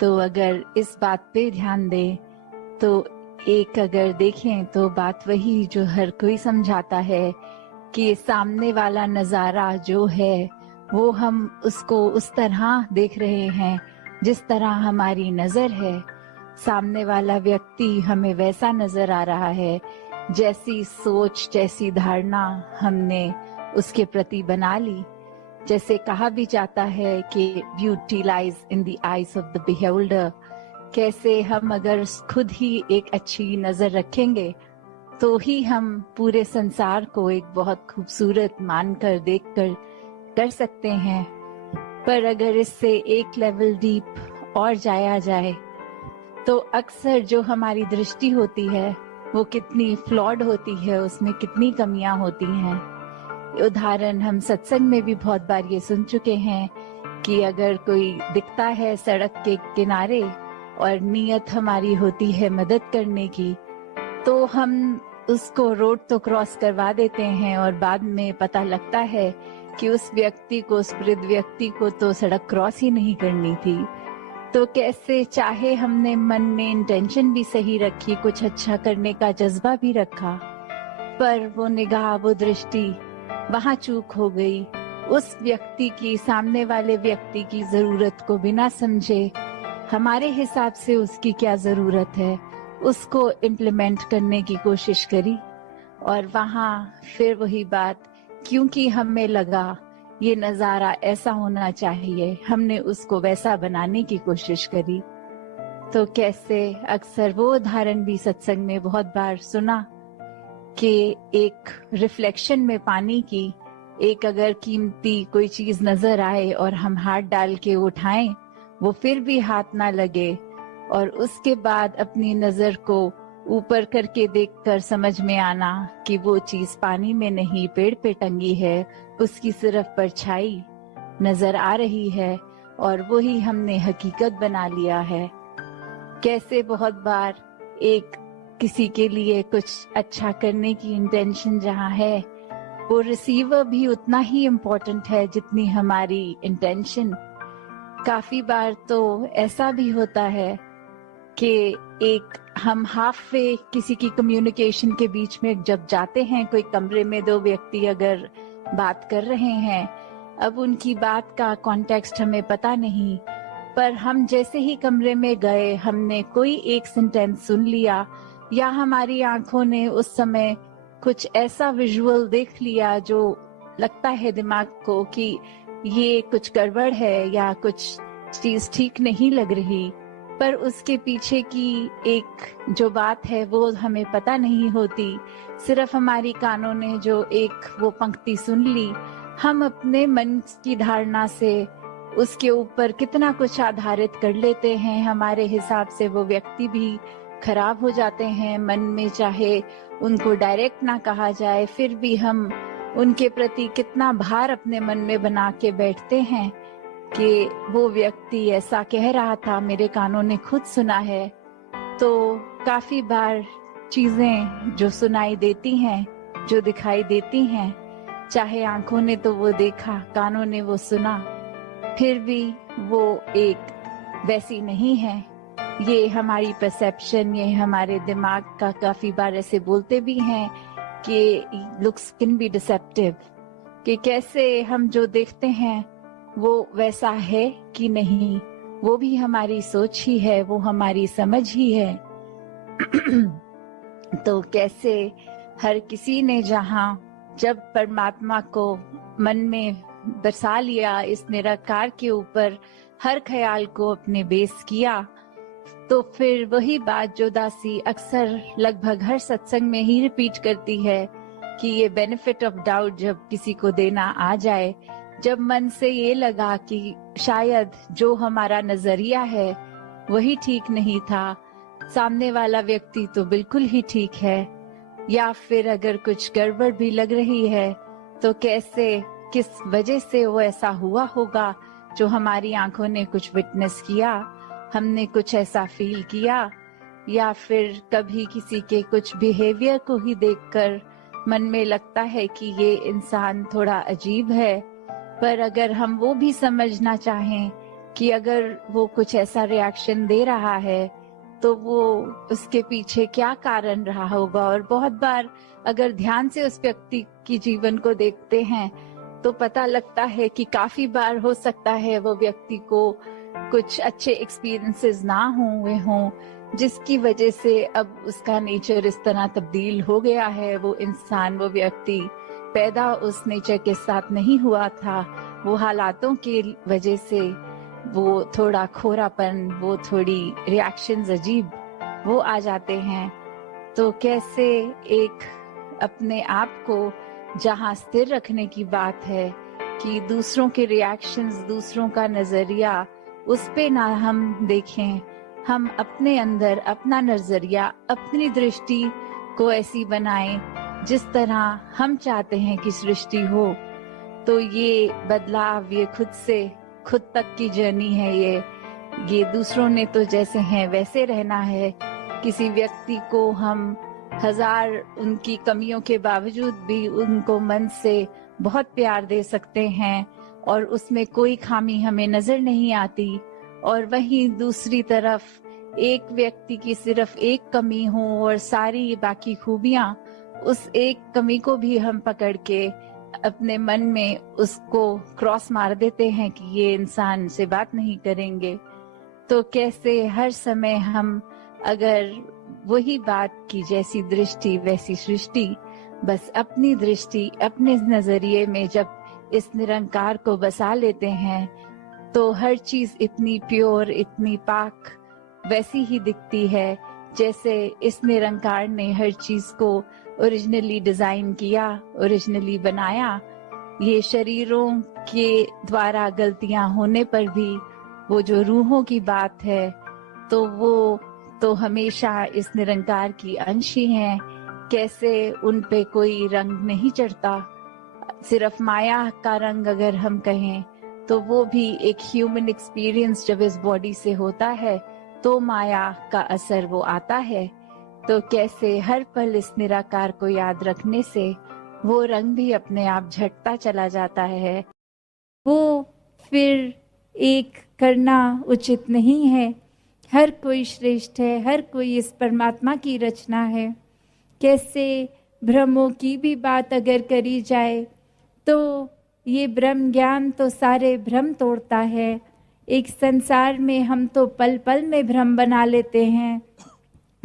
तो अगर इस बात पे ध्यान दें तो एक अगर देखें तो बात वही जो हर कोई समझाता है कि सामने वाला नजारा जो है वो हम उसको उस तरह देख रहे हैं जिस तरह हमारी नजर है। सामने वाला व्यक्ति हमें वैसा नजर आ रहा है जैसी सोच जैसी धारणा हमने उसके प्रति बना ली। जैसे कहा भी जाता है कि beauty lies in the eyes of the beholder. कैसे हम अगर खुद ही एक अच्छी नजर रखेंगे तो ही हम पूरे संसार को एक बहुत खूबसूरत मानकर देखकर कर सकते हैं। पर अगर इससे एक लेवल डीप और जाया जाए तो अक्सर जो हमारी दृष्टि होती है वो कितनी फ्लॉड होती है, उसमें कितनी कमियां होती हैं। उदाहरण हम सत्संग में भी बहुत बार ये सुन चुके हैं कि अगर कोई दिखता है सड़क के किनारे और नीयत हमारी होती है मदद करने की, तो हम उसको रोड तो क्रॉस करवा देते हैं और बाद में पता लगता है कि उस व्यक्ति को, उस वृद्ध व्यक्ति को तो सड़क क्रॉस ही नहीं करनी थी। तो कैसे चाहे हमने मन में इंटेंशन भी सही रखी, कुछ अच्छा करने का जज्बा भी रखा, पर वो निगाह, वो दृष्टि वहां चूक हो गई। उस व्यक्ति की, सामने वाले व्यक्ति की जरूरत को बिना समझे हमारे हिसाब से उसकी क्या जरूरत है उसको इम्प्लीमेंट करने की कोशिश करी। और वहां फिर वही बात, क्योंकि हमें लगा ये नजारा ऐसा होना चाहिए, हमने उसको वैसा बनाने की कोशिश करी। तो कैसे अक्सर वो उदाहरण भी सत्संग में बहुत बार सुना कि एक रिफ्लेक्शन में पानी की एक अगर कीमती कोई चीज नजर आए और हम हाथ डाल के उठाएं, वो फिर भी हाथ ना लगे, और उसके बाद अपनी नजर को ऊपर करके देखकर समझ में आना कि वो चीज पानी में नहीं पेड़ पे टंगी है, उसकी सिर्फ परछाई नजर आ रही है और वही हमने हकीकत बना लिया है। कैसे बहुत बार एक किसी के लिए कुछ अच्छा करने की इंटेंशन जहाँ है, वो रिसीवर भी उतना ही इम्पोर्टेंट है जितनी हमारी इंटेंशन। काफी बार तो ऐसा भी होता है कि एक हम हाफ वे किसी की कम्युनिकेशन के बीच में जब जाते हैं, कोई कमरे में दो व्यक्ति अगर बात कर रहे हैं, अब उनकी बात का कॉन्टेक्स्ट हमें पता नहीं, पर हम जैसे ही कमरे में गए हमने कोई एक सेंटेंस सुन लिया या हमारी आंखों ने उस समय कुछ ऐसा विजुअल देख लिया जो लगता है दिमाग को कि ये कुछ गड़बड़ है या कुछ चीज ठीक नहीं लग रही, पर उसके पीछे की एक जो बात है वो हमें पता नहीं होती। सिर्फ हमारी कानों ने जो एक वो पंक्ति सुन ली, हम अपने मन की धारणा से उसके ऊपर कितना कुछ आधारित कर लेते हैं। हमारे हिसाब से वो व्यक्ति भी खराब हो जाते हैं मन में, चाहे उनको डायरेक्ट ना कहा जाए, फिर भी हम उनके प्रति कितना भार अपने मन में बना के बैठते हैं कि वो व्यक्ति ऐसा कह रहा था, मेरे कानों ने खुद सुना है। तो काफी बार चीजें जो सुनाई देती हैं, जो दिखाई देती हैं, चाहे आंखों ने तो वो देखा, कानों ने वो सुना, फिर भी वो एक वैसी नहीं है। ये हमारी परसेप्शन, ये हमारे दिमाग का काफी बार ऐसे बोलते भी हैं कि लुक्स कैन बी डिसेप्टिव, कि कैसे हम जो देखते हैं वो वैसा है कि नहीं, वो भी हमारी सोच ही है, वो हमारी समझ ही है। तो कैसे हर किसी ने जहाँ जब परमात्मा को मन में बसा लिया, इस निराकार के ऊपर हर ख्याल को अपने बेस किया, तो फिर वही बात जो दासी अक्सर लगभग हर सत्संग में ही रिपीट करती है कि ये बेनिफिट ऑफ डाउट जब किसी को देना आ जाए, जब मन से ये लगा कि शायद जो हमारा नजरिया है वही ठीक नहीं था, सामने वाला व्यक्ति तो बिल्कुल ही ठीक है, या फिर अगर कुछ गड़बड़ भी लग रही है तो कैसे, किस वजह से वो ऐसा हुआ होगा जो हमारी आंखों ने कुछ विटनेस किया, हमने कुछ ऐसा फील किया, या फिर कभी किसी के कुछ बिहेवियर को ही देखकर मन में लगता है कि ये इंसान थोड़ा अजीब है, पर अगर हम वो भी समझना चाहें कि अगर वो कुछ ऐसा रिएक्शन दे रहा है तो वो उसके पीछे क्या कारण रहा होगा। और बहुत बार अगर ध्यान से उस व्यक्ति की जीवन को देखते हैं तो पता लगता है कि काफी बार हो सकता है वो व्यक्ति को कुछ अच्छे एक्सपीरियंसेस ना हुए हों, जिसकी वजह से अब उसका नेचर इस तरह तब्दील हो गया है। वो इंसान, वो व्यक्ति पैदा उस नेचर के साथ नहीं हुआ था, वो हालातों की वजह से वो थोड़ा खोरापन, वो थोड़ी रिएक्शंस अजीब वो आ जाते हैं। तो कैसे एक अपने आप को जहाँ स्थिर रखने की बात है कि दूसरों के रिएक्शंस, दूसरों का नजरिया, उस पे ना हम देखें, हम अपने अंदर अपना नजरिया, अपनी दृष्टि को ऐसी बनाएं जिस तरह हम चाहते हैं कि सृष्टि हो। तो ये बदलाव, ये खुद तक की जर्नी है। ये दूसरों ने तो जैसे हैं वैसे रहना है। किसी व्यक्ति को हम हजार उनकी कमियों के बावजूद भी उनको मन से बहुत प्यार दे सकते हैं और उसमें कोई खामी हमें नजर नहीं आती। और वहीं दूसरी तरफ एक व्यक्ति की सिर्फ एक कमी हो और सारी बाकी खूबियां, उस एक कमी को भी हम पकड़ के अपने मन में उसको क्रॉस मार देते हैं कि ये इंसान से बात नहीं करेंगे। तो कैसे हर समय हम अगर वही बात की जैसी दृष्टि वैसी सृष्टि, बस अपनी दृष्टि, अपने नजरिए में जब इस निरंकार को बसा लेते हैं तो हर चीज इतनी प्योर, इतनी पाक वैसी ही दिखती है जैसे इस निरंकार ने हर चीज को ओरिजिनली डिजाइन किया, ओरिजिनली बनाया। ये शरीरों के द्वारा गलतियां होने पर भी वो जो रूहों की बात है तो वो तो हमेशा इस निरंकार की अंश ही हैं। कैसे उन पे कोई रंग नहीं चढ़ता, सिर्फ माया का रंग अगर हम कहें तो वो भी एक ह्यूमन एक्सपीरियंस जब इस बॉडी से होता है तो माया का असर वो आता है। तो कैसे हर पल इस निराकार को याद रखने से वो रंग भी अपने आप झटता चला जाता है। वो फिर एक करना उचित नहीं है। हर कोई श्रेष्ठ है, हर कोई इस परमात्मा की रचना है। कैसे भ्रमों की भी बात अगर करी जाए तो ये ब्रह्म ज्ञान तो सारे भ्रम तोड़ता है। एक संसार में हम तो पल पल में भ्रम बना लेते हैं।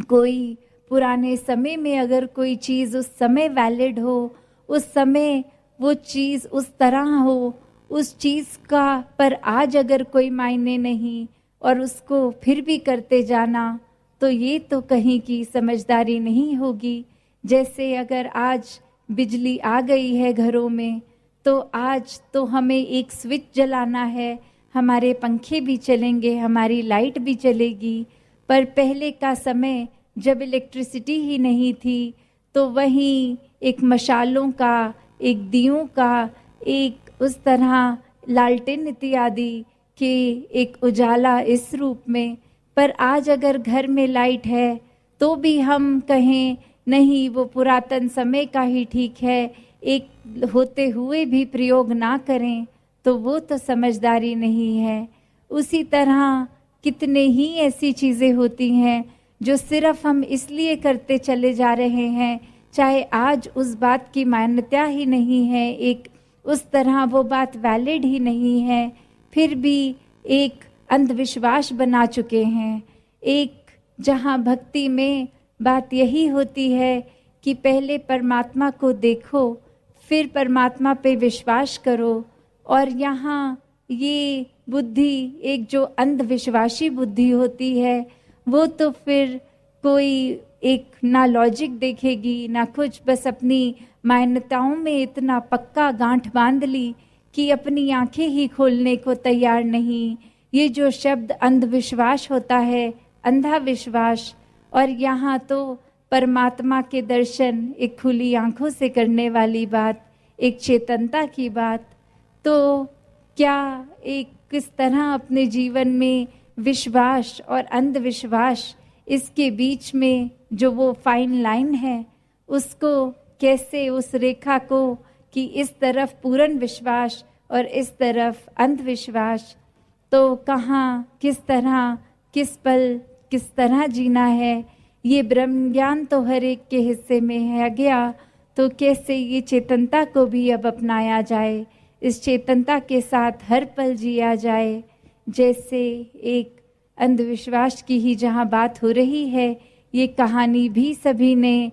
कोई पुराने समय में अगर कोई चीज़ उस समय वैलिड हो, उस समय वो चीज़ उस तरह हो, उस चीज़ का पर आज अगर कोई मायने नहीं और उसको फिर भी करते जाना, तो ये तो कहीं की समझदारी नहीं होगी। जैसे अगर आज बिजली आ गई है घरों में तो आज तो हमें एक स्विच जलाना है, हमारे पंखे भी चलेंगे, हमारी लाइट भी चलेगी। पर पहले का समय जब इलेक्ट्रिसिटी ही नहीं थी तो वहीं एक मशालों का, एक दियों का, एक उस तरह लालटेन इत्यादि के एक उजाला इस रूप में। पर आज अगर घर में लाइट है तो भी हम कहें नहीं वो पुरातन समय का ही ठीक है, एक होते हुए भी प्रयोग ना करें, तो वो तो समझदारी नहीं है। उसी तरह कितने ही ऐसी चीज़ें होती हैं जो सिर्फ हम इसलिए करते चले जा रहे हैं, चाहे आज उस बात की मान्यता ही नहीं है, एक उस तरह वो बात वैलिड ही नहीं है, फिर भी एक अंधविश्वास बना चुके हैं। एक जहाँ भक्ति में बात यही होती है कि पहले परमात्मा को देखो, फिर परमात्मा पे विश्वास करो। और यहाँ ये बुद्धि एक जो अंधविश्वासी बुद्धि होती है वो तो फिर कोई एक ना लॉजिक देखेगी ना कुछ, बस अपनी मान्यताओं में इतना पक्का गांठ बांध ली कि अपनी आंखें ही खोलने को तैयार नहीं। ये जो शब्द अंधविश्वास होता है, अंधा विश्वास, और यहाँ तो परमात्मा के दर्शन एक खुली आंखों से करने वाली बात, एक चेतनता की बात। तो क्या एक किस तरह अपने जीवन में विश्वास और अंधविश्वास, इसके बीच में जो वो फाइन लाइन है, उसको कैसे उस रेखा को कि इस तरफ पूर्ण विश्वास और इस तरफ अंधविश्वास, तो कहाँ, किस तरह, किस पल, किस तरह जीना है, ये ब्रह्म ज्ञान तो हर एक के हिस्से में है गया। तो कैसे ये चेतनता को भी अब अपनाया जाए, इस चेतनता के साथ हर पल जिया जाए। जैसे एक अंधविश्वास की ही जहाँ बात हो रही है, ये कहानी भी सभी ने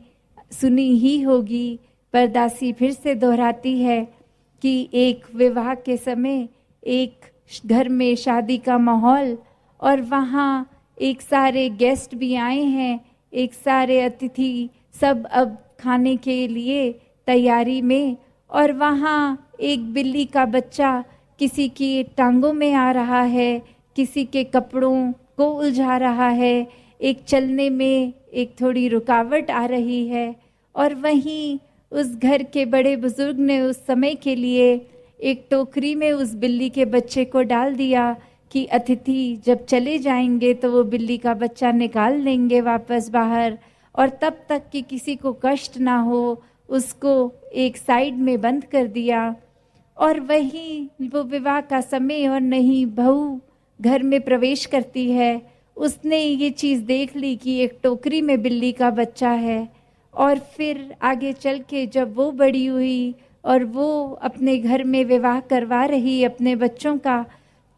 सुनी ही होगी, पर दासी फिर से दोहराती है कि एक विवाह के समय एक घर में शादी का माहौल, और वहाँ एक सारे गेस्ट भी आए हैं, एक सारे अतिथि सब अब खाने के लिए तैयारी में, और वहाँ एक बिल्ली का बच्चा किसी की टांगों में आ रहा है, किसी के कपड़ों को उलझा रहा है, एक चलने में एक थोड़ी रुकावट आ रही है। और वहीं उस घर के बड़े बुजुर्ग ने उस समय के लिए एक टोकरी में उस बिल्ली के बच्चे को डाल दिया कि अतिथि जब चले जाएंगे तो वो बिल्ली का बच्चा निकाल लेंगे वापस बाहर, और तब तक कि किसी को कष्ट ना हो उसको एक साइड में बंद कर दिया। और वहीं वो विवाह का समय और नहीं बहू घर में प्रवेश करती है, उसने ये चीज़ देख ली कि एक टोकरी में बिल्ली का बच्चा है। और फिर आगे चल के जब वो बड़ी हुई और वो अपने घर में विवाह करवा रही अपने बच्चों का,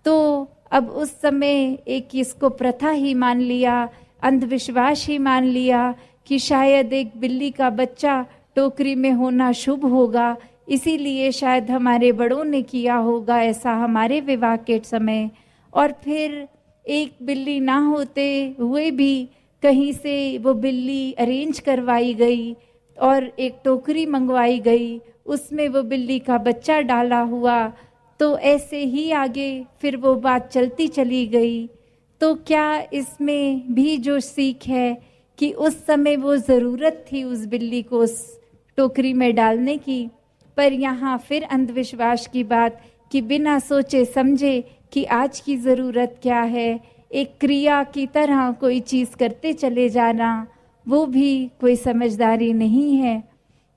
तो अब उस समय एक इसको प्रथा ही मान लिया, अंधविश्वास ही मान लिया कि शायद एक बिल्ली का बच्चा टोकरी में होना शुभ होगा, इसीलिए शायद हमारे बड़ों ने किया होगा ऐसा हमारे विवाह के समय। और फिर एक बिल्ली ना होते हुए भी कहीं से वो बिल्ली अरेंज करवाई गई और एक टोकरी मंगवाई गई, उसमें वो बिल्ली का बच्चा डाला हुआ। तो ऐसे ही आगे फिर वो बात चलती चली गई। तो क्या इसमें भी जो सीख है कि उस समय वो ज़रूरत थी उस बिल्ली को उस टोकरी में डालने की, पर यहाँ फिर अंधविश्वास की बात कि बिना सोचे समझे कि आज की ज़रूरत क्या है, एक क्रिया की तरह कोई चीज़ करते चले जाना, वो भी कोई समझदारी नहीं है।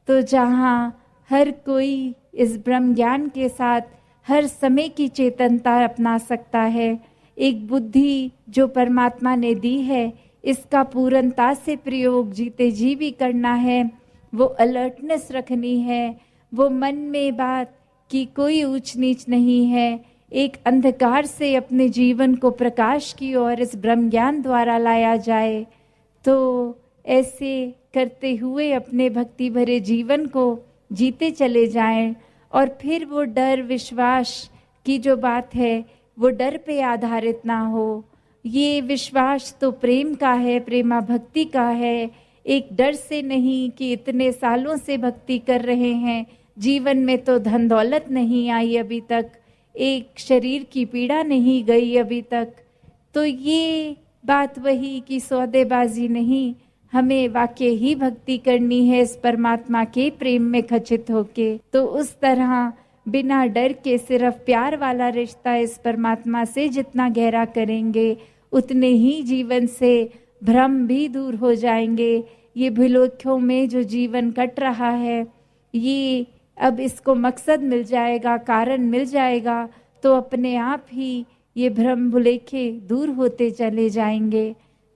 तो जहाँ हर कोई इस ब्रह्म ज्ञान के साथ हर समय की चेतनता अपना सकता है, एक बुद्धि जो परमात्मा ने दी है इसका पूर्णता से प्रयोग जीते जी भी करना है, वो अलर्टनेस रखनी है, वो मन में बात कि कोई ऊंच नीच नहीं है, एक अंधकार से अपने जीवन को प्रकाश की ओर इस ब्रह्म ज्ञान द्वारा लाया जाए। तो ऐसे करते हुए अपने भक्ति भरे जीवन को जीते चले जाएं, और फिर वो डर विश्वास की जो बात है वो डर पे आधारित ना हो। ये विश्वास तो प्रेम का है, प्रेमा भक्ति का है, एक डर से नहीं कि इतने सालों से भक्ति कर रहे हैं, जीवन में तो धन दौलत नहीं आई अभी तक, एक शरीर की पीड़ा नहीं गई अभी तक। तो ये बात वही कि सौदेबाजी नहीं, हमें वाकई ही भक्ति करनी है इस परमात्मा के प्रेम में खचित होके। तो उस तरह बिना डर के सिर्फ प्यार वाला रिश्ता इस परमात्मा से जितना गहरा करेंगे उतने ही जीवन से भ्रम भी दूर हो जाएंगे। ये भुलक्यों में जो जीवन कट रहा है, ये अब इसको मकसद मिल जाएगा, कारण मिल जाएगा, तो अपने आप ही ये भ्रम भुलेखे दूर होते चले जाएंगे।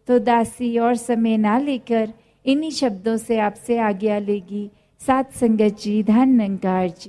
तो दासी और समय ना लेकर इन्हीं शब्दों से आपसे आज्ञा लेगी। साथ संगत जी, धन निरंकार जी।